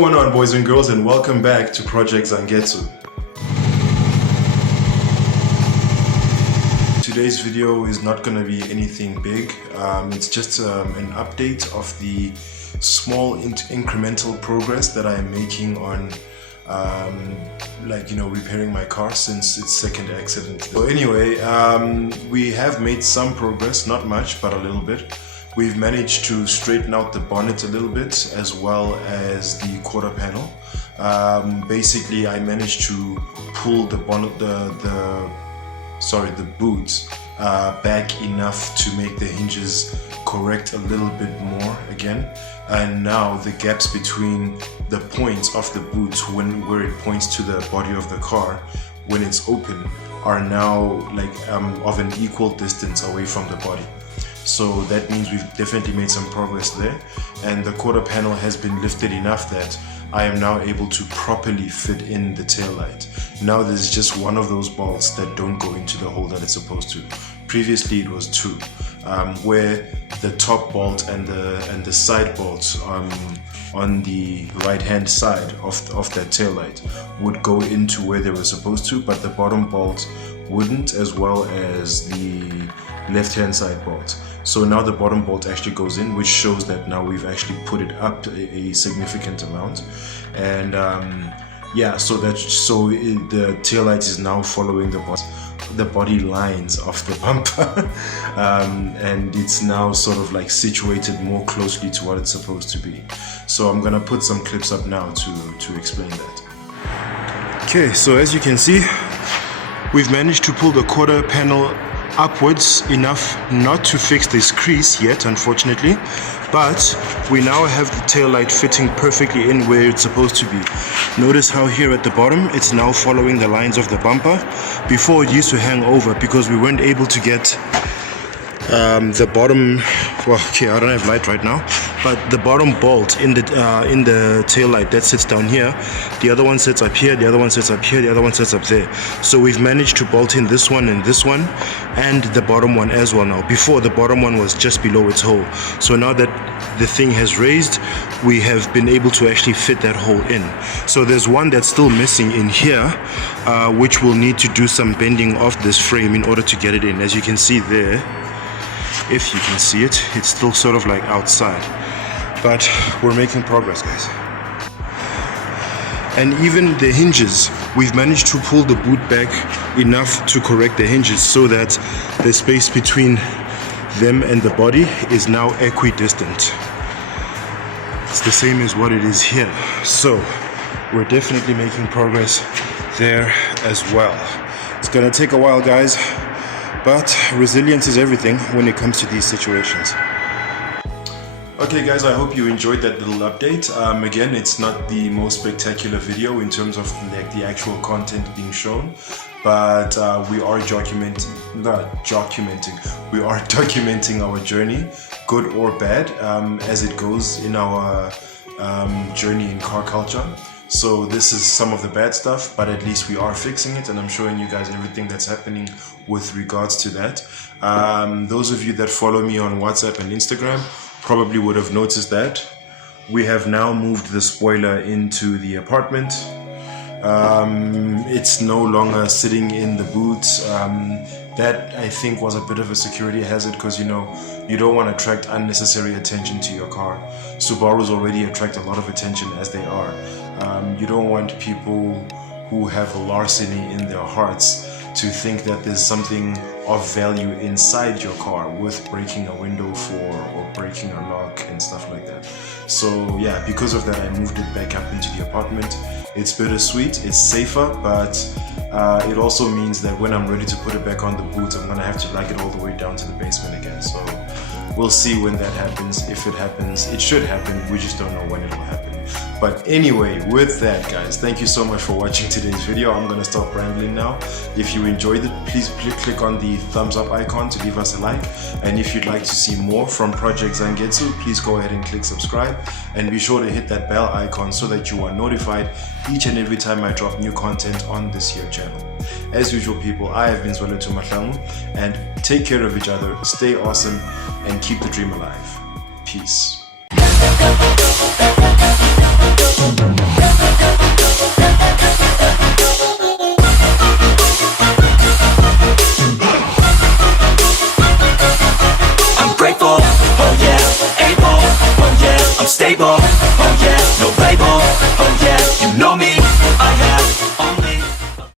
going on, boys and girls, and welcome back to Project Zangetsu. Today's video is not going to be anything big. It's just an update of the small incremental progress that I am making on repairing my car since its second accident. So anyway, we have made some progress, not much, but a little bit. We've managed to straighten out the bonnet a little bit, as well as the quarter panel. Basically, I managed to pull the bonnet, the boot back enough to make the hinges correct a little bit more again. And now the gaps between the points of the boot, where it points to the body of the car when it's open, are now of an equal distance away from the body. So that means we've definitely made some progress there, and the quarter panel has been lifted enough that I am now able to properly fit in the tail light. Now there's just one of those bolts that don't go into the hole that it's supposed to. Previously it was two, where the top bolt and the side bolts on the right hand side of that tail light would go into where they were supposed to, but the bottom bolt wouldn't, as well as the left hand side bolt. So now the bottom bolt actually goes in, which shows that now we've actually put it up a significant amount. And so the tail light is now following the body lines of the bumper, and it's now sort of like situated more closely to what it's supposed to be. So I'm gonna put some clips up now to explain that. Okay, so as you can see, we've managed to pull the quarter panel upwards enough not to fix this crease yet, unfortunately, but we now have the tail light fitting perfectly in where it's supposed to be. Notice how here at the bottom it's now following the lines of the bumper. Before it used to hang over because we weren't able to get the bottom, well, okay, I don't have light right now, but the bottom bolt in the tail light that sits down here, the other one sits up here, the other one sits up here, the other one sits up there. So we've managed to bolt in this one and this one and the bottom one as well now. Before, the bottom one was just below its hole. So now that the thing has raised, we have been able to actually fit that hole in. So there's one that's still missing in here, which will need to do some bending of this frame in order to get it in. As you can see there, if you can see it, it's still sort of like outside, but we're making progress, guys. And even the hinges, we've managed to pull the boot back enough to correct the hinges so that the space between them and the body is now equidistant. It's the same as what it is here. So we're definitely making progress there as well. It's gonna take a while, guys, but resilience is everything when it comes to these situations. Okay guys, I hope you enjoyed that little update. Again, it's not the most spectacular video in terms of the actual content being shown, but we are documenting our journey, good or bad, as it goes in our journey in car culture. So this is some of the bad stuff, but at least we are fixing it, and I'm showing you guys everything that's happening with regards to that. Those of you that follow me on WhatsApp and Instagram probably would have noticed that we have now moved the spoiler into the apartment. It's no longer sitting in the boot. That, I think, was a bit of a security hazard because, you know, you don't want to attract unnecessary attention to your car. Subarus already attract a lot of attention as they are. You don't want people who have larceny in their hearts to think that there's something of value inside your car with breaking a window or breaking a lock and stuff like that. So yeah, because of that, I moved it back up into the apartment. It's bittersweet, it's safer, but it also means that when I'm ready to put it back on the boot, I'm gonna have to lug it all the way down to the basement again. So we'll see when that happens. If it happens, it should happen, we just don't know when it'll happen. But anyway, with that, guys, thank you so much for watching today's video. I'm gonna stop rambling now. If you enjoyed it, please click on the thumbs up icon to leave us a like. And if you'd like to see more from Project Zangetsu, please go ahead and click subscribe, and be sure to hit that bell icon so that you are notified each and every time I drop new content on this here channel. As usual, people, I have been Zangetsu Mahlangu, and take care of each other, stay awesome, and keep the dream alive. Peace. I'm grateful, oh yeah, able, oh yeah, I'm stable,